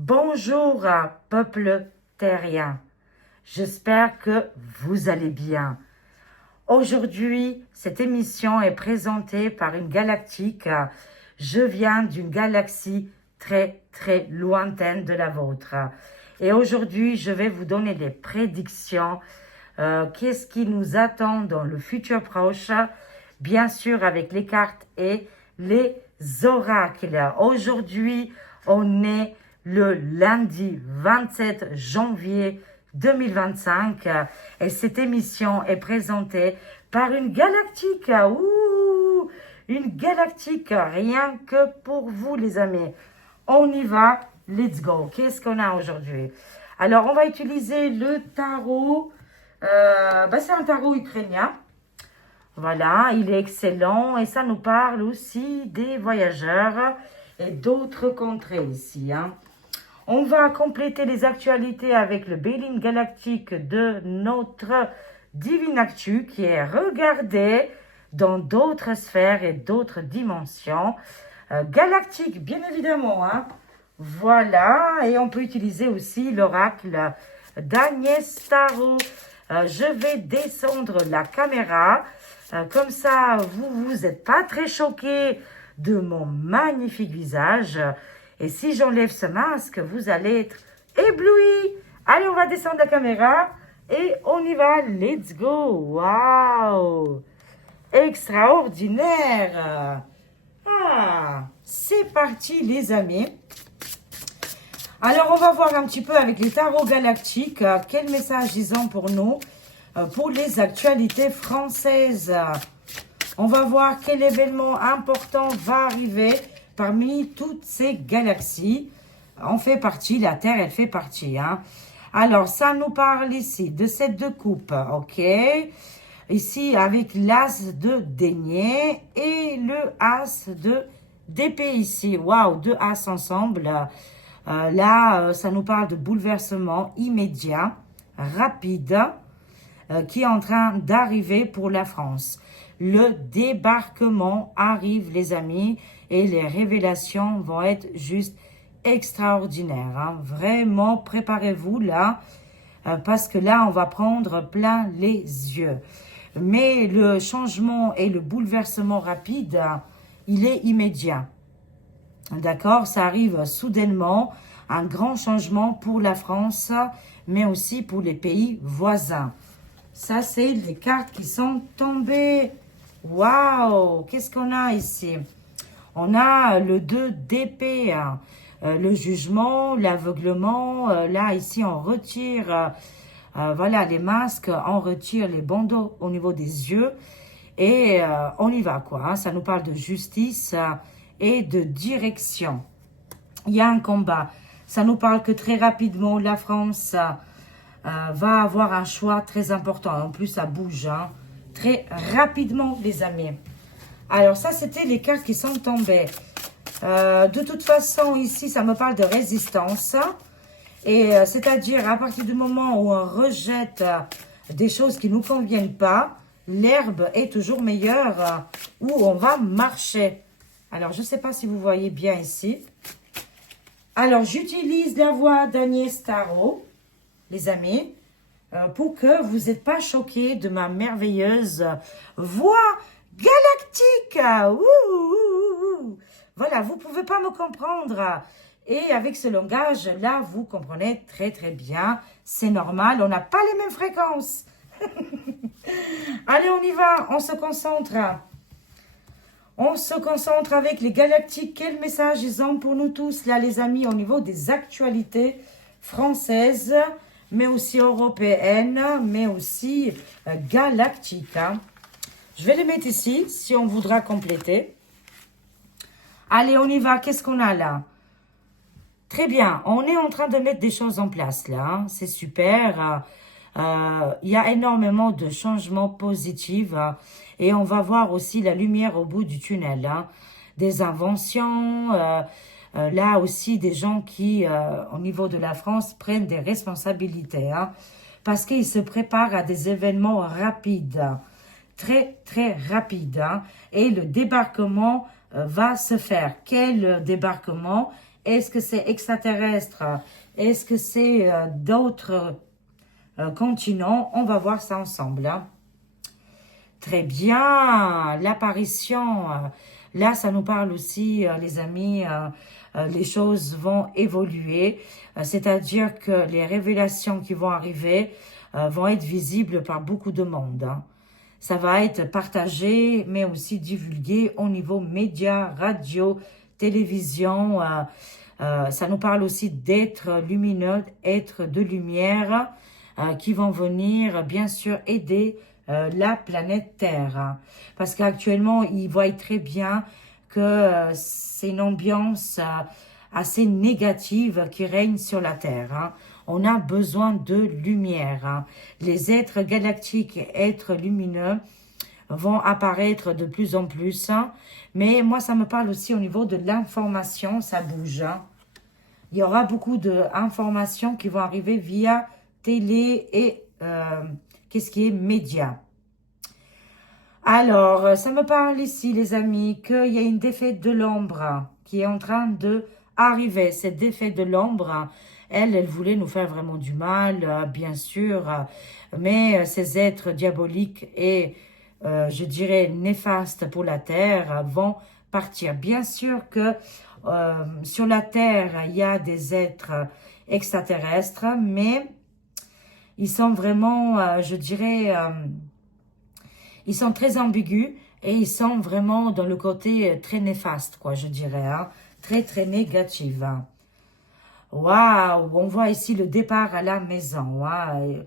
Bonjour, peuple terrien. J'espère que vous allez bien. Aujourd'hui, cette émission est présentée par une galactique. Je viens d'une galaxie très lointaine de la vôtre. Et aujourd'hui, je vais vous donner des prédictions. Qu'est-ce qui nous attend dans le futur proche? Bien sûr, avec les cartes et les oracles. Aujourd'hui, on est le lundi 27 janvier 2025 et cette émission est présentée par une galactique. Ouh, une galactique rien que pour vous les amis. On y va, let's go. Qu'est-ce qu'on a aujourd'hui? Alors on va utiliser le tarot, c'est un tarot ukrainien. Voilà, il est excellent et ça nous parle aussi des voyageurs et d'autres contrées ici. On va compléter les actualités avec le Béline galactique de notre Divine Actu qui est regardé dans d'autres sphères et d'autres dimensions. Galactique, bien évidemment. Voilà, et on peut utiliser aussi l'oracle d'Agnès Tarot. Je vais descendre la caméra. Comme ça, vous n'êtes pas très choqués de mon magnifique visage. Et si j'enlève ce masque, vous allez être éblouis. Allez, on va descendre la caméra et on y va. Let's go. Waouh. Extraordinaire. C'est parti les amis. Alors, on va voir un petit peu avec les tarots galactiques quel message ils ont pour nous. Pour les actualités françaises, on va voir quel événement important va arriver parmi toutes ces galaxies. On fait partie, la Terre, elle fait partie. Alors, ça nous parle ici de 7 de coupe, ok. Ici, avec l'as de denier et le as de d'épée ici. Waouh, deux as ensemble. Là, ça nous parle de bouleversement immédiat, rapide, qui est en train d'arriver pour la France. Le débarquement arrive, les amis, et les révélations vont être juste extraordinaires. Vraiment, préparez-vous là, parce que là, on va prendre plein les yeux. Mais le changement et le bouleversement rapide, il est immédiat. D'accord? Ça arrive soudainement, un grand changement pour la France, mais aussi pour les pays voisins. Ça, c'est les cartes qui sont tombées. Waouh! Qu'est-ce qu'on a ici? On a le 2 d'épée, le jugement, l'aveuglement. Là, ici, on retire voilà, les masques, on retire les bandeaux au niveau des yeux. Et on y va, quoi. Ça nous parle de justice et de direction. Il y a un combat. Ça nous parle que très rapidement, la France va avoir un choix très important. En plus, ça bouge très rapidement, les amis. Alors, ça, c'était les cartes qui sont tombées. De toute façon, ici, ça me parle de résistance. Et c'est-à-dire, à partir du moment où on rejette des choses qui ne nous conviennent pas, l'herbe est toujours meilleure où on va marcher. Alors, je ne sais pas si vous voyez bien ici. Alors, j'utilise la voix d'Agnès Tarot, les amis, pour que vous n'êtes pas choqués de ma merveilleuse voix galactique. Voilà, vous ne pouvez pas me comprendre. Et avec ce langage, là, vous comprenez très bien. C'est normal, on n'a pas les mêmes fréquences. Allez, on y va, on se concentre. On se concentre avec les galactiques. Quel message ils ont pour nous tous, là, les amis, au niveau des actualités françaises, mais aussi européennes, mais aussi galactiques. Je vais les mettre ici, si on voudra compléter. Allez, on y va. Qu'est-ce qu'on a là? Très bien. On est en train de mettre des choses en place, là. C'est super. Il y a énormément de changements positifs et on va voir aussi la lumière au bout du tunnel. Des inventions, là aussi des gens qui, au niveau de la France, prennent des responsabilités parce qu'ils se préparent à des événements rapides, très rapides. Et le débarquement va se faire. Quel débarquement? Est-ce que c'est extraterrestre? Est-ce que c'est d'autres continents? On va voir ça ensemble. Hein. Très bien, l'apparition, là ça nous parle aussi, les amis, les choses vont évoluer, c'est-à-dire que les révélations qui vont arriver vont être visibles par beaucoup de monde. Hein. Ça va être partagé, mais aussi divulgué au niveau médias, radio, télévision. Ça nous parle aussi d'êtres lumineux, êtres de lumière, qui vont venir, bien sûr, aider la planète Terre. Hein. Parce qu'actuellement, ils voient très bien que c'est une ambiance assez négative qui règne sur la Terre. Hein. On a besoin de lumière. Hein. Les êtres galactiques, êtres lumineux, vont apparaître de plus en plus. Hein. Mais moi, ça me parle aussi au niveau de l'information, ça bouge. Hein. Il y aura beaucoup d'informations qui vont arriver via télé et qu'est-ce qui est média. Alors, ça me parle ici, les amis, qu'il y a une défaite de l'ombre qui est en train de arriver. Cette défaite de l'ombre, elle voulait nous faire vraiment du mal, bien sûr, mais ces êtres diaboliques et, je dirais, néfastes pour la Terre vont partir. Bien sûr que sur la Terre, il y a des êtres extraterrestres, mais ils sont vraiment, je dirais, ils sont très ambigus et ils sont vraiment dans le côté très néfaste, quoi, je dirais, hein, très, très négatif. Hein. Waouh, on voit ici le départ à la maison. Hein.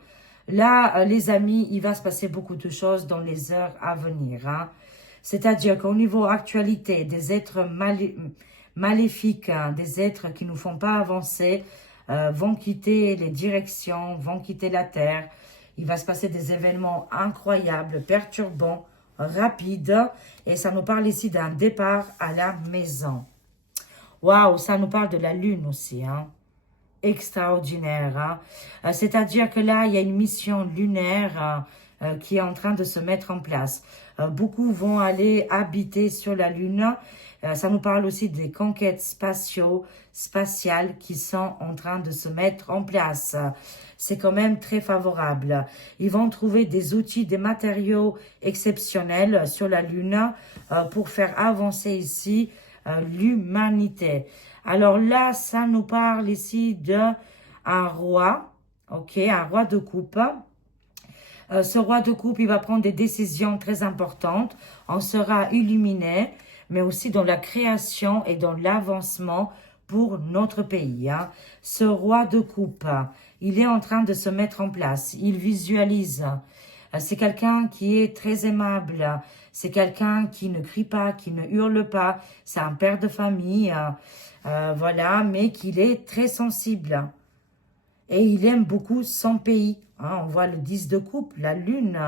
Là, les amis, il va se passer beaucoup de choses dans les heures à venir. Hein. C'est-à-dire qu'au niveau actualité, des êtres maléfiques, hein, des êtres qui ne nous font pas avancer, vont quitter les directions, vont quitter la Terre. Il va se passer des événements incroyables, perturbants, rapides. Et ça nous parle ici d'un départ à la maison. Waouh, ça nous parle de la Lune aussi. Hein. Extraordinaire. Hein. C'est-à-dire que là, il y a une mission lunaire qui est en train de se mettre en place. Beaucoup vont aller habiter sur la Lune. Ça nous parle aussi des conquêtes spatiales qui sont en train de se mettre en place. C'est quand même très favorable. Ils vont trouver des outils, des matériaux exceptionnels sur la Lune pour faire avancer ici l'humanité. Alors là, ça nous parle ici d'un roi, ok, un roi de coupe. Ce roi de coupe, il va prendre des décisions très importantes. On sera illuminé, mais aussi dans la création et dans l'avancement pour notre pays. Hein. Ce roi de coupe, il est en train de se mettre en place. Il visualise. C'est quelqu'un qui est très aimable. C'est quelqu'un qui ne crie pas, qui ne hurle pas. C'est un père de famille, voilà, mais qu'il est très sensible. Et il aime beaucoup son pays. Hein. On voit le 10 de coupe, la lune,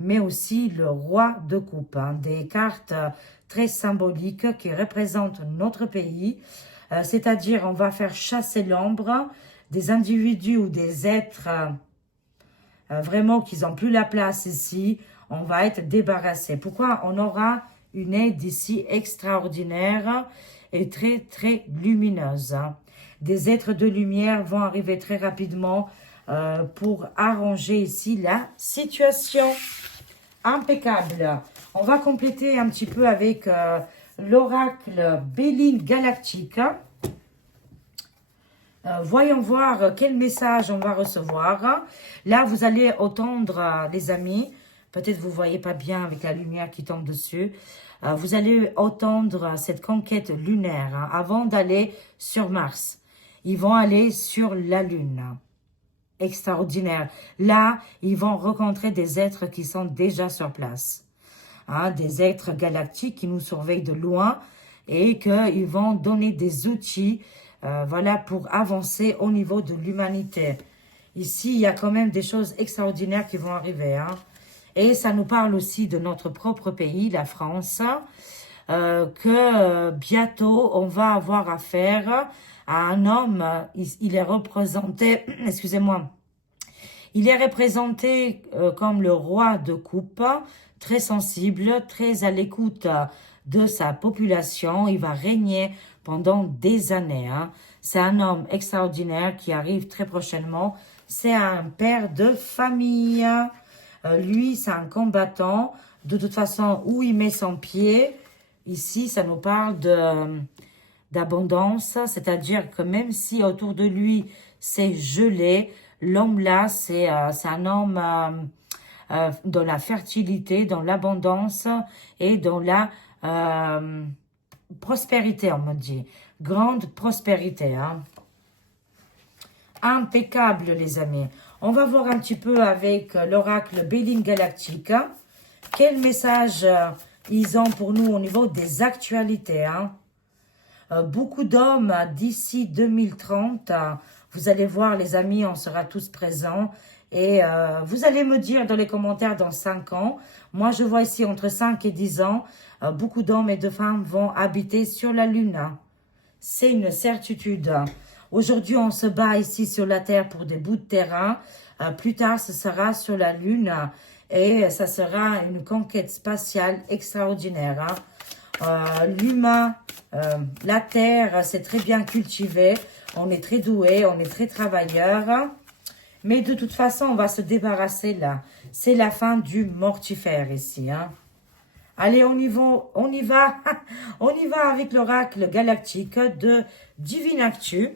mais aussi le roi de coupe. Hein. Des cartes très symboliques qui représentent notre pays. C'est-à-dire, on va faire chasser l'ombre des individus ou des êtres vraiment qui n'ont plus la place ici. On va être débarrassé. Pourquoi? On aura une aide ici extraordinaire et très, très lumineuse. Hein. Des êtres de lumière vont arriver très rapidement pour arranger ici la situation. Impeccable. On va compléter un petit peu avec l'oracle Béline Galactique. Voyons voir quel message on va recevoir. Là, vous allez entendre, les amis, peut-être vous ne voyez pas bien avec la lumière qui tombe dessus. Vous allez entendre cette conquête lunaire hein, avant d'aller sur Mars. Ils vont aller sur la Lune. Extraordinaire. Là, ils vont rencontrer des êtres qui sont déjà sur place. Hein, des êtres galactiques qui nous surveillent de loin et qu'ils vont donner des outils voilà, pour avancer au niveau de l'humanité. Ici, il y a quand même des choses extraordinaires qui vont arriver. Hein. Et ça nous parle aussi de notre propre pays, la France, que bientôt, on va avoir affaire à un homme, il est représenté, excusez-moi, il est représenté comme le roi de coupe, très sensible, très à l'écoute de sa population. Il va régner pendant des années. Hein. C'est un homme extraordinaire qui arrive très prochainement. C'est un père de famille. Lui, c'est un combattant. De toute façon, où il met son pied, ici, ça nous parle d'abondance. C'est-à-dire que même si autour de lui, c'est gelé, l'homme là, c'est un homme dans la fertilité, dans l'abondance et dans la prospérité, on me dit. Grande prospérité. Hein. Impeccable, les amis. On va voir un petit peu avec l'oracle Béline Galactique. Hein. Quel message ils ont pour nous au niveau des actualités. Hein. Beaucoup d'hommes d'ici 2030. Vous allez voir, les amis, on sera tous présents. Et vous allez me dire dans les commentaires dans 5 ans. Moi, je vois ici entre 5 et 10 ans, beaucoup d'hommes et de femmes vont habiter sur la Lune. Hein. C'est une certitude. Aujourd'hui, on se bat ici sur la Terre pour des bouts de terrain. Plus tard, ce sera sur la Lune. Et ça sera une conquête spatiale extraordinaire. Hein. L'humain, la Terre, c'est très bien cultivé. On est très doué, on est très travailleur. Mais de toute façon, on va se débarrasser là. C'est la fin du mortifère ici. Hein. Allez, on y va. On y va avec l'oracle galactique de Divine Actu.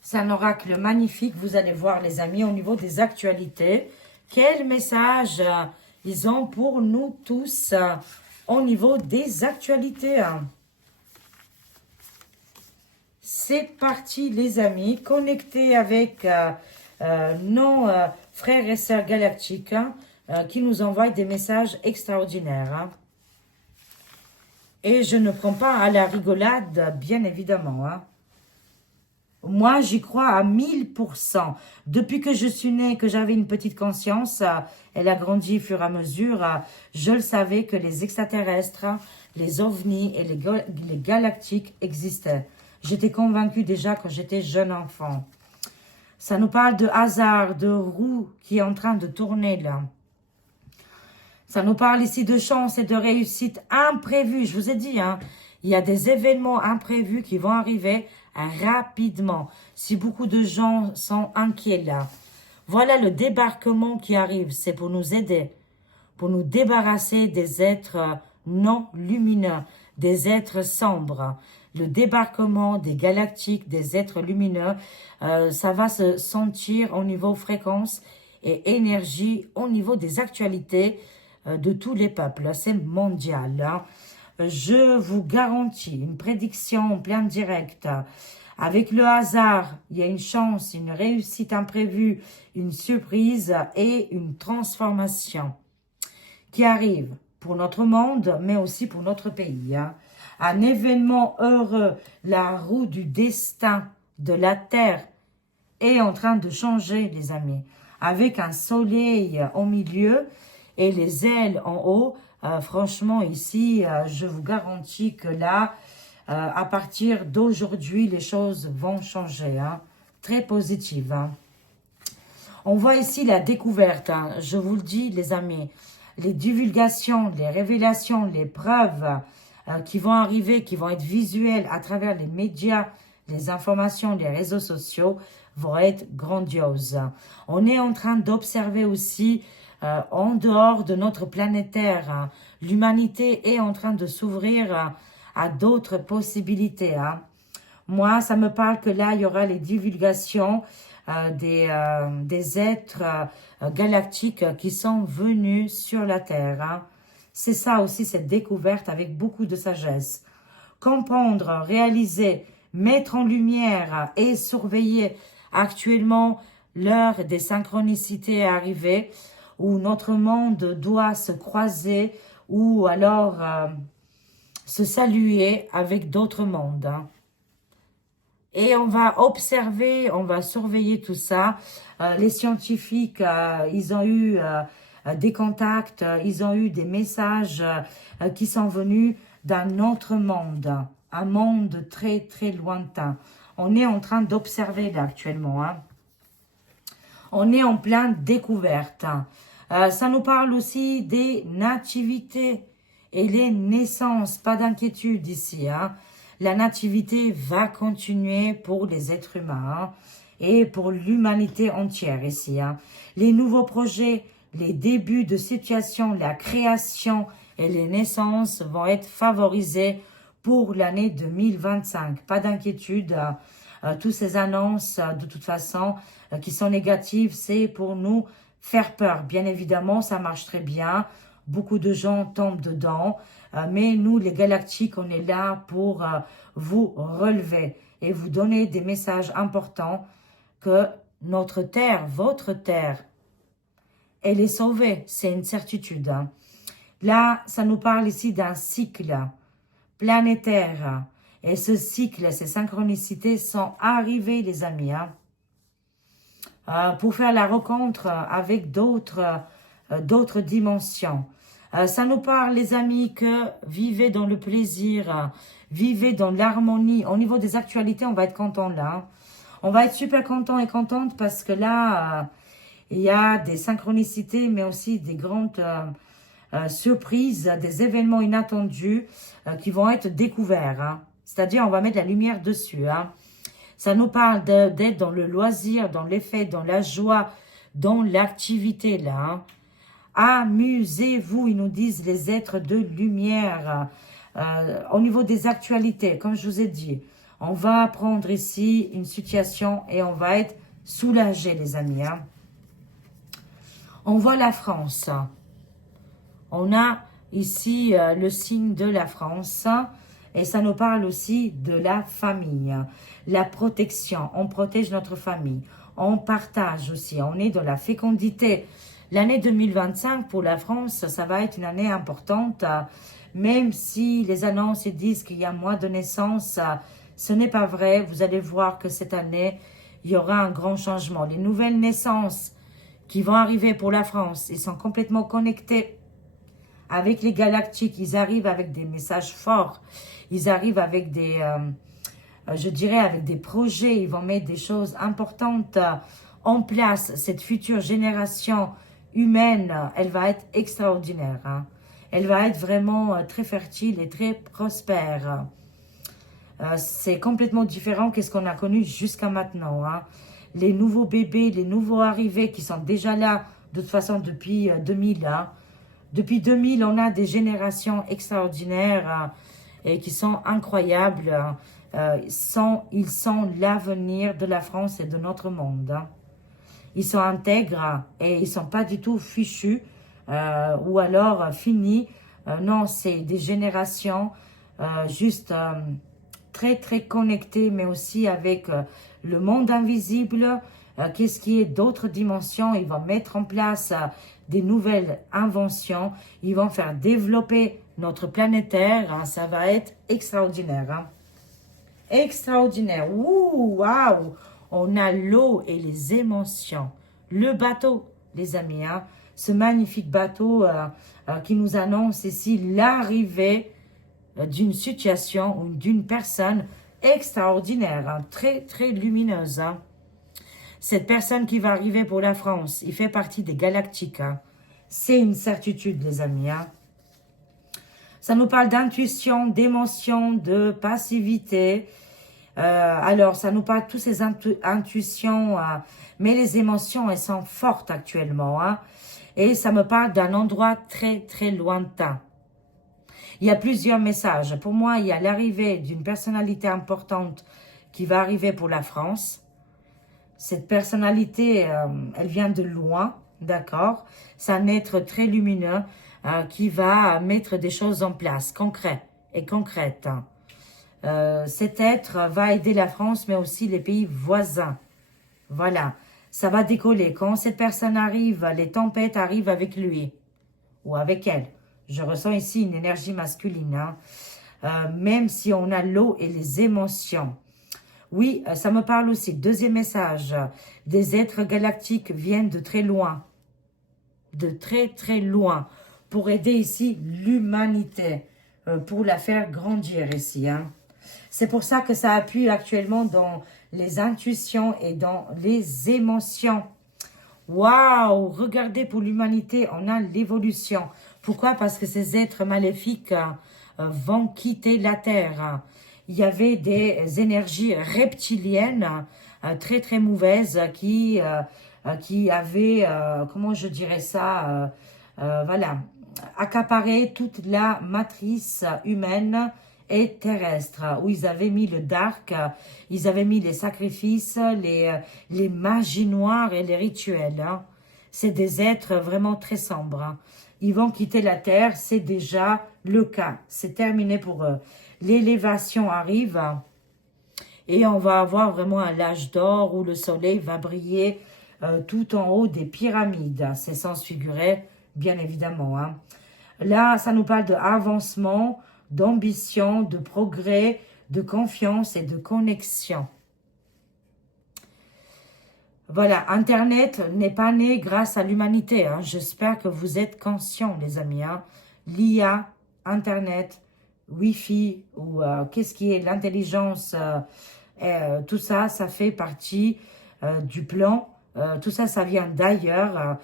C'est un oracle magnifique. Vous allez voir, les amis, au niveau des actualités. Quel message ils ont pour nous tous au niveau des actualités. Hein. C'est parti, les amis. Connectés avec nos frères et sœurs galactiques hein, qui nous envoient des messages extraordinaires. Hein. Et je ne prends pas à la rigolade, bien évidemment. Hein. Moi, j'y crois à 1000%. Depuis que je suis née, que j'avais une petite conscience, elle a grandi au fur et à mesure. Je le savais que les extraterrestres, les ovnis et les galactiques existaient. J'étais convaincue déjà quand j'étais jeune enfant. Ça nous parle de hasard, de roue qui est en train de tourner là. Ça nous parle ici de chance et de réussite imprévue. Je vous ai dit, hein, il y a des événements imprévus qui vont arriver rapidement. Si beaucoup de gens sont inquiets là. Voilà le débarquement qui arrive. C'est pour nous aider, pour nous débarrasser des êtres non lumineux, des êtres sombres. Le débarquement des galactiques, des êtres lumineux, ça va se sentir au niveau fréquence et énergie, au niveau des actualités de tous les peuples. C'est mondial. Hein. Je vous garantis une prédiction en plein direct. Avec le hasard, il y a une chance, une réussite imprévue, une surprise et une transformation qui arrive pour notre monde, mais aussi pour notre pays. Hein. Un événement heureux, la roue du destin de la Terre est en train de changer, les amis. Avec un soleil au milieu et les ailes en haut, franchement, ici, je vous garantis que là, à partir d'aujourd'hui, les choses vont changer. Hein. Très positive. Hein. On voit ici la découverte. Hein. Je vous le dis, les amis. Les divulgations, les révélations, les preuves qui vont arriver, qui vont être visuelles à travers les médias, les informations, les réseaux sociaux, vont être grandioses. On est en train d'observer aussi en dehors de notre planète Terre. Hein. L'humanité est en train de s'ouvrir à d'autres possibilités. Hein. Moi, ça me parle que là, il y aura les divulgations des êtres galactiques qui sont venus sur la Terre. Hein. C'est ça aussi, cette découverte avec beaucoup de sagesse. Comprendre, réaliser, mettre en lumière et surveiller actuellement l'heure des synchronicités arrivées où notre monde doit se croiser ou alors se saluer avec d'autres mondes. Hein. Et on va observer, on va surveiller tout ça. Les scientifiques, ils ont eu des contacts, ils ont eu des messages qui sont venus d'un autre monde, un monde très très lointain. On est en train d'observer là actuellement. Hein. On est en pleine découverte. Ça nous parle aussi des nativités et les naissances. Pas d'inquiétude ici. Hein. La nativité va continuer pour les êtres humains hein, et pour l'humanité entière ici. Hein. Les nouveaux projets, les débuts de situation, la création et les naissances vont être favorisés pour l'année 2025. Pas d'inquiétude. Toutes ces annonces, de toute façon, qui sont négatives, c'est pour nous faire peur. Bien évidemment, ça marche très bien. Beaucoup de gens tombent dedans. Mais nous, les galactiques, on est là pour vous relever et vous donner des messages importants que notre Terre, votre Terre, elle est sauvée. C'est une certitude. Hein. Là, ça nous parle ici d'un cycle planétaire. Et ce cycle, ces synchronicités sont arrivées, les amis, hein, pour faire la rencontre avec d'autres dimensions. Ça nous parle, les amis, que vivez dans le plaisir, vivez dans l'harmonie. Au niveau des actualités, on va être content là. Hein. On va être super content et contente parce que là, il y a des synchronicités, mais aussi des grandes surprises, des événements inattendus qui vont être découverts. Hein. C'est-à-dire, on va mettre la lumière dessus. Hein. Ça nous parle d'être dans le loisir, dans l'effet, dans la joie, dans l'activité là. Hein. Amusez-vous, ils nous disent les êtres de lumière. Au niveau des actualités, comme je vous ai dit, on va prendre ici une situation et on va être soulagé, les amis. Hein. On voit la France. On a ici le signe de la France et ça nous parle aussi de la famille, la protection. On protège notre famille, on partage aussi, on est dans la fécondité. L'année 2025 pour la France, ça va être une année importante, même si les annonces disent qu'il y a moins de naissances, ce n'est pas vrai. Vous allez voir que cette année, il y aura un grand changement. Les nouvelles naissances qui vont arriver pour la France, ils sont complètement connectés avec les galactiques. Ils arrivent avec des messages forts, ils arrivent avec des, je dirais, avec des projets. Ils vont mettre des choses importantes en place. Cette future génération humaine, elle va être extraordinaire. Hein. Elle va être vraiment très fertile et très prospère. C'est complètement différent de ce qu'on a connu jusqu'à maintenant. Hein. Les nouveaux bébés, les nouveaux arrivés qui sont déjà là, de toute façon depuis 2000. Hein. Depuis 2000, on a des générations extraordinaires et qui sont incroyables. Ils sont l'avenir de la France et de notre monde. Hein. Ils sont intègres et ils ne sont pas du tout fichus ou alors finis. Non, c'est des générations juste très, très connectées, mais aussi avec le monde invisible. Qu'est-ce qui est d'autres dimensions? Ils vont mettre en place des nouvelles inventions. Ils vont faire développer notre planète Terre. Hein, ça va être extraordinaire. Hein. Extraordinaire. Ouh, waouh! On a l'eau et les émotions. Le bateau, les amis. Hein, ce magnifique bateau qui nous annonce ici l'arrivée d'une situation ou d'une personne extraordinaire. Hein, très, très lumineuse. Hein. Cette personne qui va arriver pour la France, il fait partie des galactiques. Hein. C'est une certitude, les amis. Hein. Ça nous parle d'intuition, d'émotion, de passivité. Alors, ça nous parle de toutes ces intuitions, mais les émotions, elles sont fortes actuellement. Hein. Et ça me parle d'un endroit très, très lointain. Il y a plusieurs messages. Pour moi, il y a l'arrivée d'une personnalité importante qui va arriver pour la France. Cette personnalité, elle vient de loin, d'accord? C'est un être très lumineux qui va mettre des choses en place, concrètes. Hein. Cet être va aider la France, mais aussi les pays voisins. Voilà, ça va décoller. Quand cette personne arrive, les tempêtes arrivent avec lui ou avec elle. Je ressens ici une énergie masculine, hein. Même si on a l'eau et les émotions. Oui, ça me parle aussi. Deuxième message, des êtres galactiques viennent de très loin. De très, très loin. Pour aider ici l'humanité. Pour la faire grandir ici. Hein. C'est pour ça que ça appuie actuellement dans les intuitions et dans les émotions. Waouh! Regardez, pour l'humanité, on a l'évolution. Pourquoi? Parce que ces êtres maléfiques vont quitter la Terre. Il y avait des énergies reptiliennes très très mauvaises qui avaient, comment je dirais ça, voilà, accaparé toute la matrice humaine et terrestre, où ils avaient mis le dark, ils avaient mis les sacrifices, les magies noires et les rituels. Hein. C'est des êtres vraiment très sombres. Hein. Ils vont quitter la terre, c'est déjà le cas. C'est terminé pour eux. L'élévation arrive et on va avoir vraiment un âge d'or où le soleil va briller tout en haut des pyramides. C'est sens figuré, bien évidemment. Hein. Là, ça nous parle d'avancement, d'ambition, de progrès, de confiance et de connexion. Voilà, Internet n'est pas né grâce à l'humanité. Hein. J'espère que vous êtes conscients, les amis. Hein. L'IA, Internet, Wi-Fi, ou qu'est-ce qui est l'intelligence, tout ça, ça fait partie du plan. Tout ça, ça vient d'ailleurs.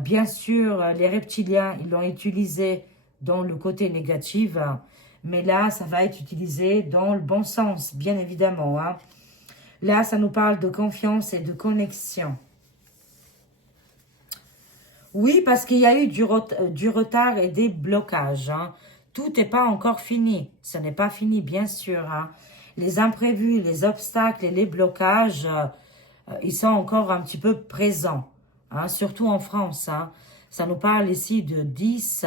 Bien sûr, les reptiliens, ils l'ont utilisé dans le côté négatif. Mais là, ça va être utilisé dans le bon sens, bien évidemment. Hein. Là, ça nous parle de confiance et de connexion. Oui, parce qu'il y a eu du retard et des blocages. Hein. Tout n'est pas encore fini. Ce n'est pas fini, bien sûr. Hein. Les imprévus, les obstacles et les blocages, ils sont encore un petit peu présents. Hein, surtout en France. Hein. Ça nous parle ici de 10,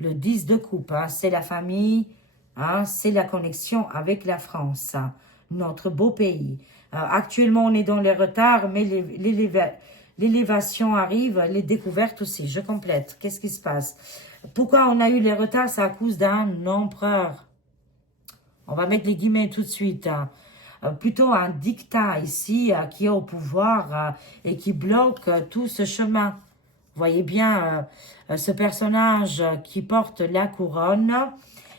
le 10 de coupe. Hein. C'est la famille, hein, c'est la connexion avec la France, hein, notre beau pays. Actuellement, on est dans les retards, mais l'élévation arrive, les découvertes aussi. Je complète. Qu'est-ce qui se passe? Pourquoi on a eu les retards? C'est à cause d'un empereur. On va mettre les guillemets tout de suite. Hein. Plutôt un dictat ici qui est au pouvoir et qui bloque tout ce chemin. Vous voyez bien ce personnage qui porte la couronne.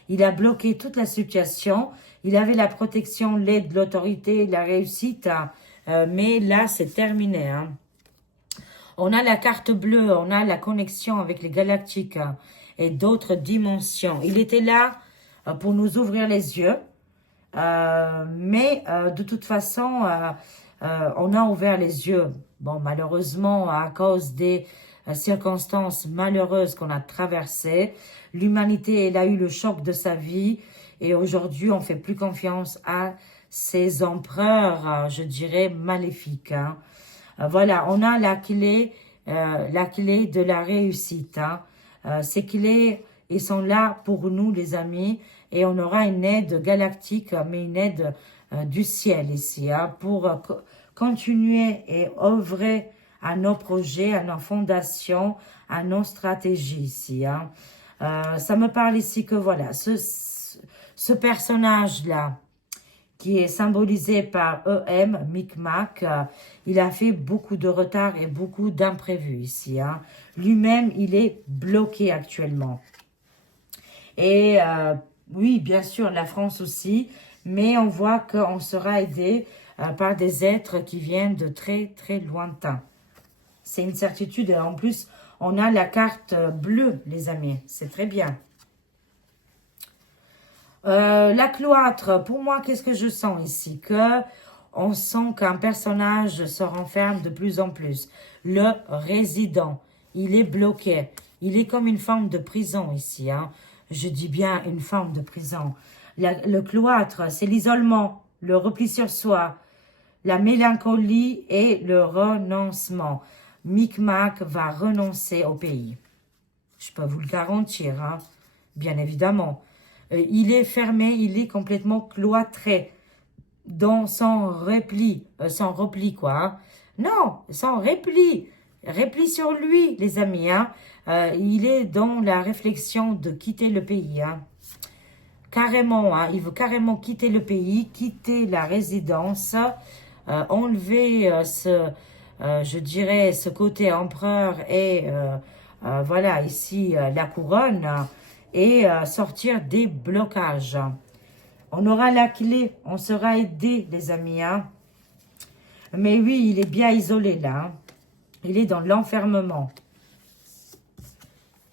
Il a bloqué toute la situation. Il avait la protection, l'aide, l'autorité, la réussite. Mais là, c'est terminé. Hein. On a la carte bleue, on a la connexion avec les galactiques et d'autres dimensions. Il était là pour nous ouvrir les yeux. Mais de toute façon, on a ouvert les yeux. Bon, malheureusement, à cause des circonstances malheureuses qu'on a traversées, l'humanité, elle a eu le choc de sa vie. Et aujourd'hui, on fait plus confiance à ces empereurs, je dirais, maléfiques. Hein. Voilà, on a la clé de la réussite. Hein. Ces clés, ils sont là pour nous, les amis. Et on aura une aide galactique, mais une aide du ciel ici, hein, pour continuer et œuvrer à nos projets, à nos fondations, à nos stratégies ici. Hein. Ça me parle ici que voilà, ce personnage-là, qui est symbolisé par EM, Micmac, il a fait beaucoup de retard et beaucoup d'imprévus ici. Hein. Lui-même, il est bloqué actuellement. Et oui, bien sûr, la France aussi, mais on voit qu'on sera aidé par des êtres qui viennent de très, très lointain. C'est une certitude. Et en plus, on a la carte bleue, les amis. C'est très bien. La cloître, pour moi, qu'est-ce que je sens ici? On sent qu'un personnage se renferme de plus en plus. Le résident, il est bloqué. Il est comme une forme de prison ici. Hein. Je dis bien une forme de prison. Le cloître, c'est l'isolement, le repli sur soi, la mélancolie et le renoncement. Micmac va renoncer au pays. Je peux vous le garantir, hein, bien évidemment. Il est fermé, il est complètement cloîtré dans son repli quoi. Hein. Non, son repli sur lui, les amis. Hein. Il est dans la réflexion de quitter le pays. Hein. Carrément, hein, il veut carrément quitter le pays, quitter la résidence, enlever je dirais, ce côté empereur et voilà, ici, la couronne. Et sortir des blocages. On aura la clé, on sera aidé, les amis. Hein. Mais oui, il est bien isolé là. Hein. Il est dans l'enfermement.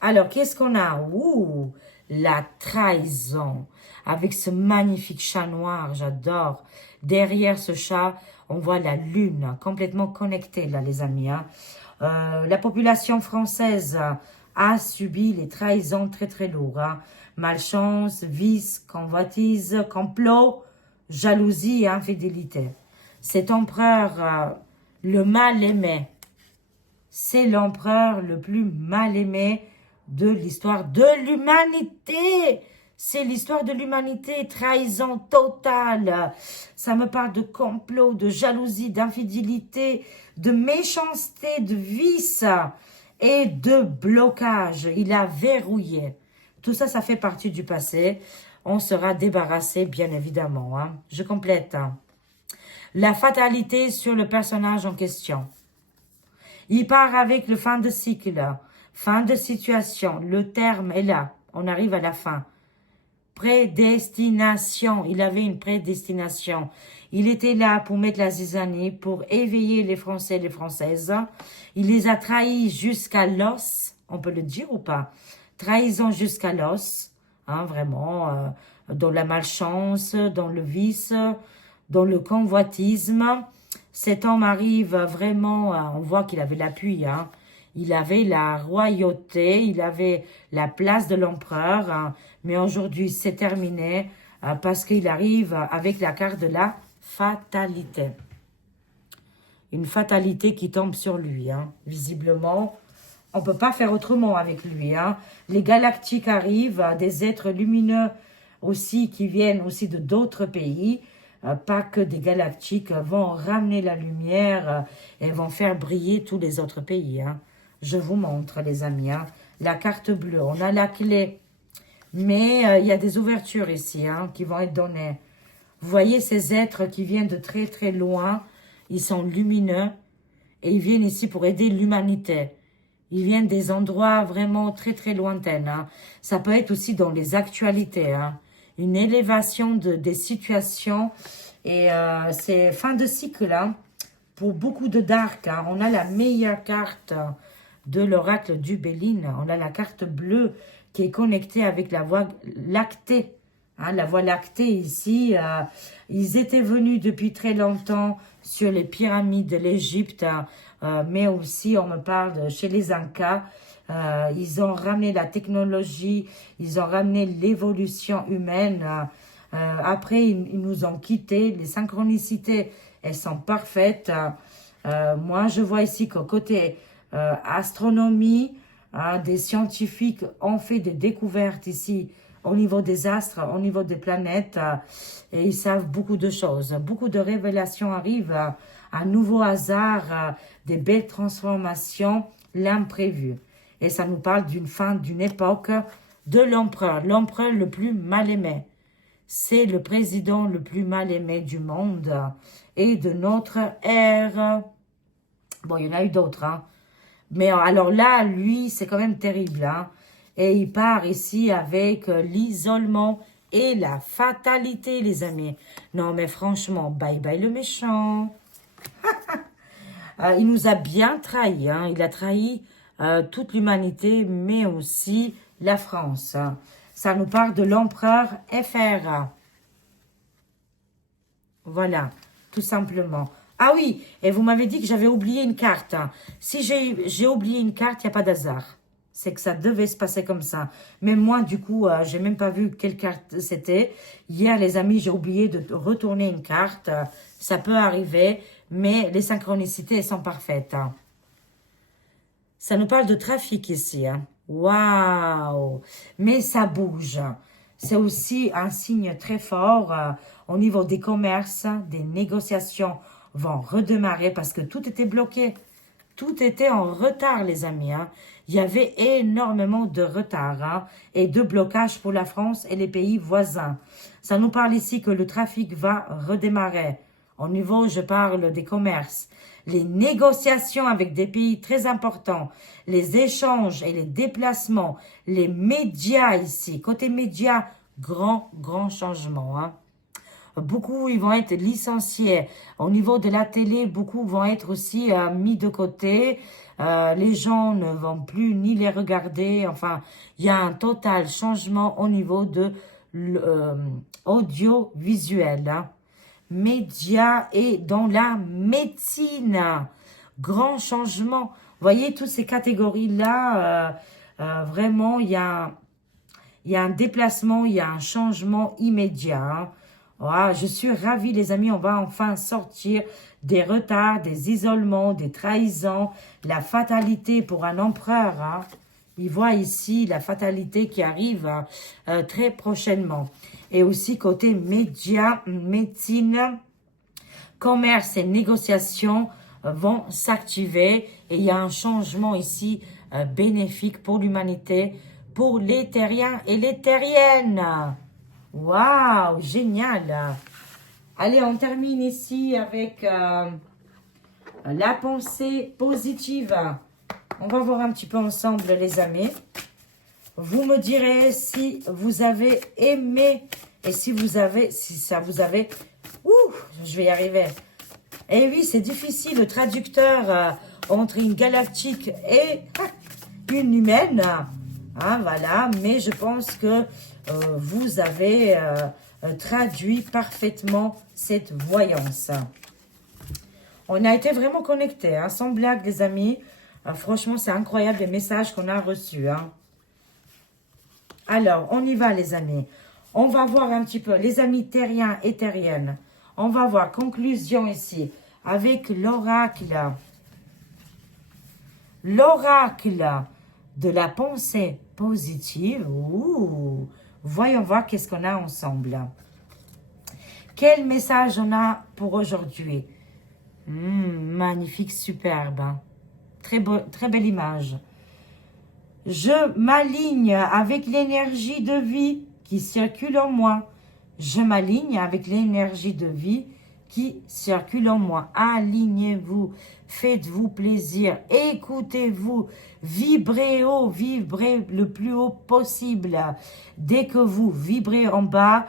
Alors, qu'est-ce qu'on a? Ouh, la trahison. Avec ce magnifique chat noir, j'adore. Derrière ce chat, on voit la lune complètement connectée, là, les amis. Hein. La population française a subi les trahisons très, très lourdes. Hein. Malchance, vice, convoitise, complot, jalousie et infidélité. Cet empereur, le mal-aimé, c'est l'empereur le plus mal aimé de l'histoire de l'humanité. C'est l'histoire de l'humanité, trahison totale. Ça me parle de complot, de jalousie, d'infidélité, de méchanceté, de vice et de blocage. Il a verrouillé. Tout ça, ça fait partie du passé. On sera débarrassé, bien évidemment. Hein. Je complète. Hein. La fatalité sur le personnage en question. Il part avec le fin de cycle, fin de situation. Le terme est là. On arrive à la fin. Prédestination. Il avait une prédestination. Il était là pour mettre la zizanie, pour éveiller les Français et les Françaises. Il les a trahis jusqu'à l'os. On peut le dire ou pas? Trahison jusqu'à l'os. Hein, vraiment. Dans la malchance, dans le vice, dans le convoitisme. Cet homme arrive vraiment, on voit qu'il avait l'appui, hein. Il avait la royauté, il avait la place de l'empereur, hein. Mais aujourd'hui c'est terminé parce qu'il arrive avec la carte de la fatalité. Une fatalité qui tombe sur lui, hein. Visiblement, on ne peut pas faire autrement avec lui. Hein. Les galactiques arrivent, des êtres lumineux aussi qui viennent aussi de d'autres pays. Pas que des galactiques vont ramener la lumière et vont faire briller tous les autres pays. Hein. Je vous montre, les amis. Hein. La carte bleue, on a la clé. Mais il y a des ouvertures ici hein, qui vont être données. Vous voyez ces êtres qui viennent de très très loin. Ils sont lumineux et ils viennent ici pour aider l'humanité. Ils viennent des endroits vraiment très très lointains. Hein. Ça peut être aussi dans les actualités. Hein. Une élévation des situations et c'est fin de cycle hein, pour beaucoup de dark. Hein. On a la meilleure carte de l'oracle du Béline. On a la carte bleue qui est connectée avec la voie lactée. Hein, la voie lactée ici, ils étaient venus depuis très longtemps sur les pyramides de l'Égypte, mais aussi on me parle chez les Incas. Ils ont ramené la technologie, ils ont ramené l'évolution humaine. Après, ils nous ont quittés. Les synchronicités, elles sont parfaites. Moi, je vois ici qu'au côté astronomie, des scientifiques ont fait des découvertes ici au niveau des astres, au niveau des planètes. Et ils savent beaucoup de choses. Beaucoup de révélations arrivent. Un nouveau hasard, des belles transformations, l'imprévu. Et ça nous parle d'une fin, d'une époque de l'empereur le plus mal aimé. C'est le président le plus mal aimé du monde et de notre ère. Bon, il y en a eu d'autres, hein. Mais alors là, lui, c'est quand même terrible, hein. Et il part ici avec l'isolement et la fatalité, les amis. Non, mais franchement, bye bye le méchant. Il nous a bien trahis, hein. Il a trahi toute l'humanité, mais aussi la France. Hein. Ça nous parle de l'empereur FR. Voilà, tout simplement. Ah oui, et vous m'avez dit que j'avais oublié une carte. Hein. Si j'ai oublié une carte, il n'y a pas d'hasard. C'est que ça devait se passer comme ça. Mais moi, du coup, j'ai même pas vu quelle carte c'était. Hier, les amis, j'ai oublié de retourner une carte. Ça peut arriver, mais les synchronicités, elles sont parfaites. Hein. Ça nous parle de trafic ici. Hein. Waouh! Mais ça bouge. C'est aussi un signe très fort au niveau des commerces, des négociations vont redémarrer parce que tout était bloqué. Tout était en retard, les amis. Hein. Il y avait énormément de retard hein, et de blocage pour la France et les pays voisins. Ça nous parle ici que le trafic va redémarrer. Au niveau, je parle des commerces, les négociations avec des pays très importants, les échanges et les déplacements, les médias ici. Côté médias, grand changement. Hein. Beaucoup, ils vont être licenciés. Au niveau de la télé, beaucoup vont être aussi mis de côté. Les gens ne vont plus ni les regarder. Enfin, il y a un total changement au niveau de l'audiovisuel, hein. Médias et dans la médecine. Grand changement. Vous voyez, toutes ces catégories-là, vraiment, il y a un déplacement, il y a un changement immédiat, hein. Voilà, je suis ravie, les amis. On va enfin sortir des retards, des isolements, des trahisons, la fatalité pour un empereur, hein. Il voit ici la fatalité qui arrive très prochainement. Et aussi côté médias, médecine, commerce et négociations vont s'activer. Et il y a un changement ici bénéfique pour l'humanité, pour les terriens et les terriennes. Waouh, génial. Allez, on termine ici avec la pensée positive. On va voir un petit peu ensemble, les amis. Vous me direz si vous avez aimé et si ça vous avait... Ouh, je vais y arriver. Eh oui, c'est difficile, le traducteur entre une galactique et une humaine. Hein, voilà, mais je pense que vous avez traduit parfaitement cette voyance. On a été vraiment connectés, hein, sans blague, les amis. Franchement, c'est incroyable les messages qu'on a reçus, hein. Alors, on y va, les amis. On va voir un petit peu, les amis terriens et terriennes. On va voir, conclusion ici, avec l'oracle. L'oracle de la pensée positive. Ouh. Voyons voir qu'est-ce qu'on a ensemble. Quel message on a pour aujourd'hui? Magnifique, superbe. Très belle image. Je m'aligne avec l'énergie de vie qui circule en moi. Je m'aligne avec l'énergie de vie qui circule en moi. Alignez-vous, faites-vous plaisir, écoutez-vous, vibrez haut, vibrez le plus haut possible. Dès que vous vibrez en bas,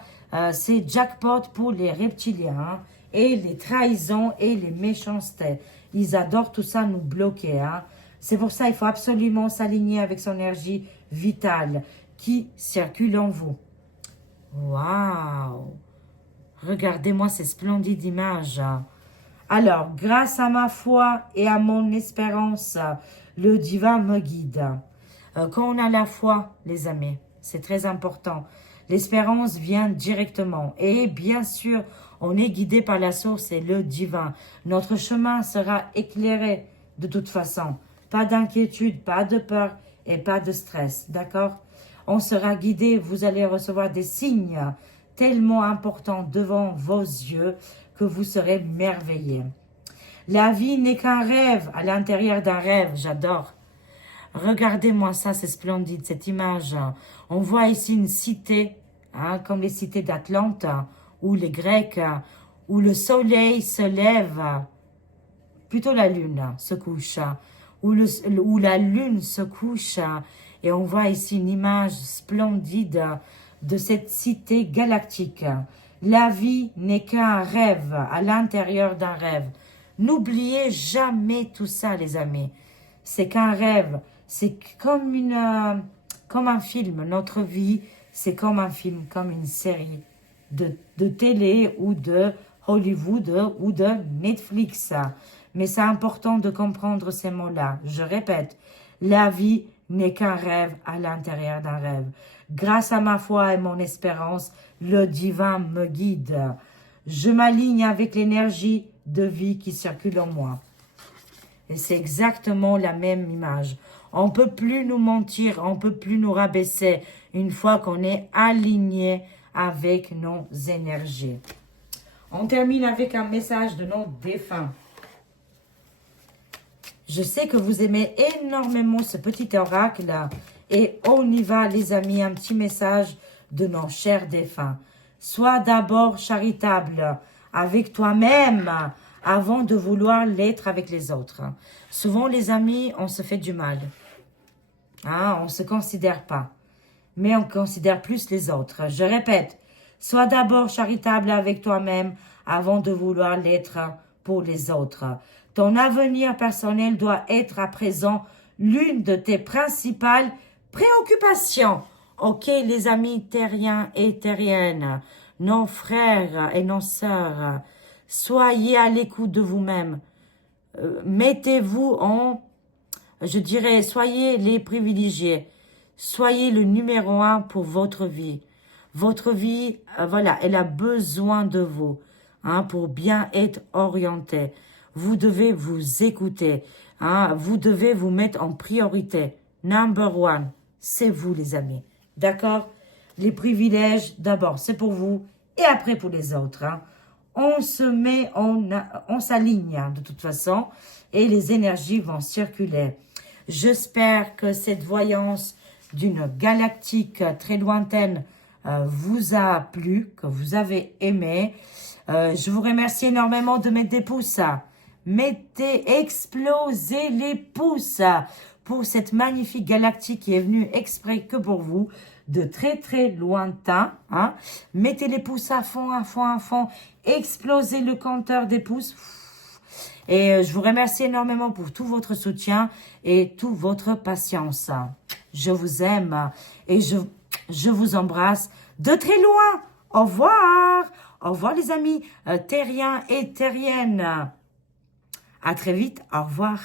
c'est jackpot pour les reptiliens, hein, et les trahisons et les méchancetés. Ils adorent tout ça nous bloquer, hein. C'est pour ça il faut absolument s'aligner avec son énergie vitale qui circule en vous. Waouh! Regardez-moi ces splendides images. Alors, grâce à ma foi et à mon espérance, le divin me guide. Quand on a la foi, les amis, c'est très important. L'espérance vient directement. Et bien sûr, on est guidé par la source et le divin. Notre chemin sera éclairé de toute façon. Pas d'inquiétude, pas de peur et pas de stress. D'accord? On sera guidé. Vous allez recevoir des signes tellement importants devant vos yeux que vous serez merveilleux. La vie n'est qu'un rêve à l'intérieur d'un rêve. J'adore. Regardez-moi ça, c'est splendide, cette image. On voit ici une cité, hein, comme les cités d'Atlante, ou les Grecs, où le soleil se lève, plutôt la lune se couche, où la lune se couche, et on voit ici une image splendide de cette cité galactique. La vie n'est qu'un rêve, à l'intérieur d'un rêve. N'oubliez jamais tout ça, les amis. C'est qu'un rêve. C'est comme un film. Notre vie, c'est comme un film, comme une série de télé ou de Hollywood ou de Netflix. Mais c'est important de comprendre ces mots-là. Je répète, la vie n'est qu'un rêve à l'intérieur d'un rêve. Grâce à ma foi et mon espérance, le divin me guide. Je m'aligne avec l'énergie de vie qui circule en moi. Et c'est exactement la même image. On ne peut plus nous mentir, on ne peut plus nous rabaisser une fois qu'on est aligné avec nos énergies. On termine avec un message de nos défunts. Je sais que vous aimez énormément ce petit oracle et on y va, les amis, un petit message de nos chers défunts. Sois d'abord charitable avec toi-même avant de vouloir l'être avec les autres. Souvent, les amis, on se fait du mal. Hein, on ne se considère pas. Mais on considère plus les autres. Je répète, Sois d'abord charitable avec toi-même avant de vouloir l'être pour les autres. Ton avenir personnel doit être à présent l'une de tes principales préoccupations. Ok, les amis terriens et terriennes, nos frères et nos sœurs, soyez à l'écoute de vous-même. Mettez-vous en, je dirais, soyez les privilégiés. Soyez le numéro 1 pour votre vie. Votre vie, voilà, elle a besoin de vous pour bien être orienté. Vous devez vous écouter. Vous devez vous mettre en priorité. Number one, c'est vous les amis. D'accord? Les privilèges, d'abord, c'est pour vous et après pour les autres. On se met, on s'aligne de toute façon et les énergies vont circuler. J'espère que cette voyance d'une galactique très lointaine vous a plu, que vous avez aimé. Je vous remercie énormément de mettre des pouces. Mettez, explosez les pouces pour cette magnifique galactique qui est venue exprès que pour vous, de très très lointain. Mettez les pouces à fond, à fond, à fond. Explosez le compteur des pouces. Et je vous remercie énormément pour tout votre soutien et toute votre patience. Je vous aime et je vous embrasse de très loin. Au revoir. Au revoir les amis terriens et terriennes. À très vite. Au revoir.